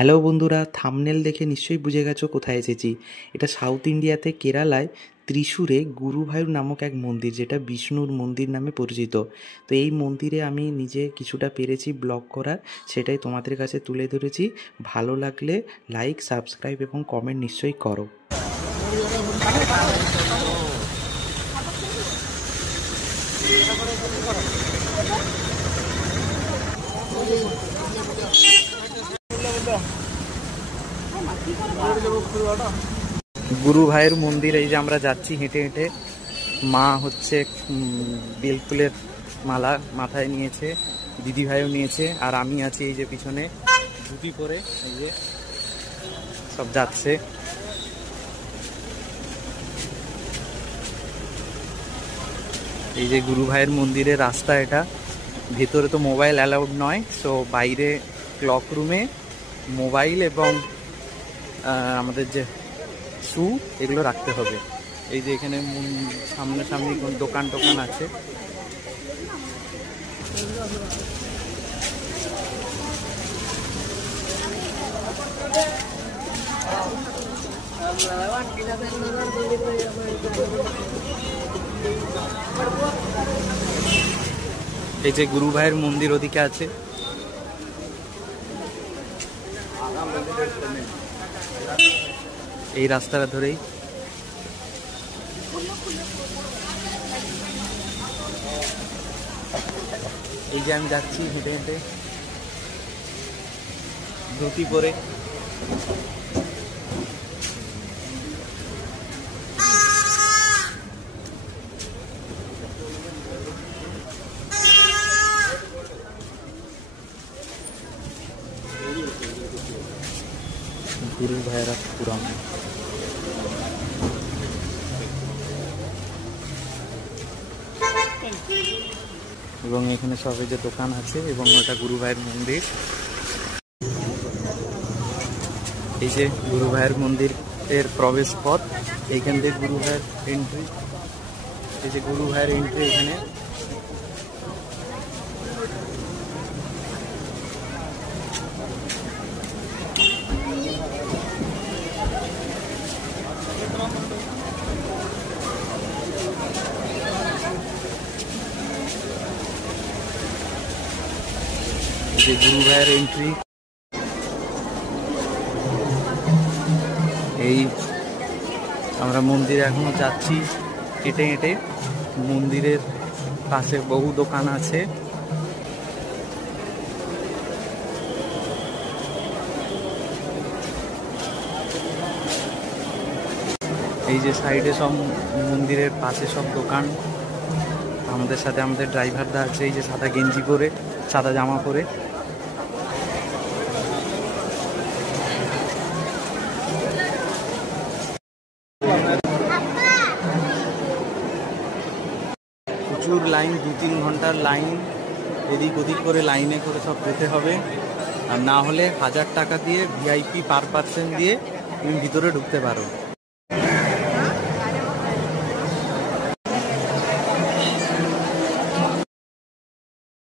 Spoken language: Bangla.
হ্যালো বন্ধুরা, থাম্বনেল দেখে নিশ্চয়ই বুঝে গেছো কোথায় এসেছি। এটা সাউথ ইন্ডিয়াতে কেরালায় ত্রিশূরে গুরুভায়ুর নামক এক মন্দির, যেটা বিষ্ণুর মন্দির নামে পরিচিত। তো এই মন্দিরে আমি নিজে কিছুটা পেরেছি ব্লগ করার, সেটাই তোমাদের কাছে তুলে ধরেছি। ভালো লাগলে লাইক, সাবস্ক্রাইব এবং কমেন্ট নিশ্চয়ই করো। গুরু ভাইয়ের মন্দির, এই যে আমরা যাচ্ছি হেঁটে হেঁটে। মা হচ্ছে বেলফুলের মালা মাথায় নিয়েছে, দিদি ভাইও নিয়েছে, আর আমি আছি এই যে পিছনে ধুতি পরে। এই যে সব যাচ্ছে। এই যে গুরু ভাইয়ের মন্দিরের রাস্তা এটা। ভেতরে তো মোবাইল অ্যালাউড নয়, সো বাইরে ক্লক রুমে মোবাইল এবং আমাদের যে শু এগুলো রাখতে হবে। এই যে এখানে সামনাসামনি কোন দোকান টোকান আছে। এই যে গুরু ভাইয়ের মন্দির ওদিকে আছে। এই রাস্তাটা ধরেই এই যে আমি যাচ্ছি হেঁটে হেঁটে ধুতি পরে। গুরু ভাইয়েরা পুরাণ এবং এখানে সব এই যে দোকান আছে এবং ওটা গুরু ভাইয়ের মন্দির। এই যে গুরু ভাইয়ের মন্দির এর প্রবেশ পথ, এইখান থেকে গুরু ভাইয়ের এন্ট্রি। এই যে গুরু ভাইয়ের এন্ট্রি এখানে। যে গুরু ভাইয়ের এন্ট্রি। এই আমরা মন্দিরে এখনো যাচ্ছি হেঁটে হেঁটে। মন্দিরের পাশে বহু দোকান আছে। এই যে সাইডে সব মন্দিরের পাশে সব দোকান। আমাদের সাথে আমাদের ড্রাইভাররা আছে, এই যে সাদা গেঞ্জি পরে, সাদা জামা পরে। প্রচুর লাইন, 2-3 ঘন্টার লাইন। এদিক ওদিক করে লাইনে করে সব যেতে হবে, আর না হলে 1000 টাকা দিয়ে ভিআইপি পার পার্সন দিয়ে তুমি ভিতরে ঢুকতে পারো।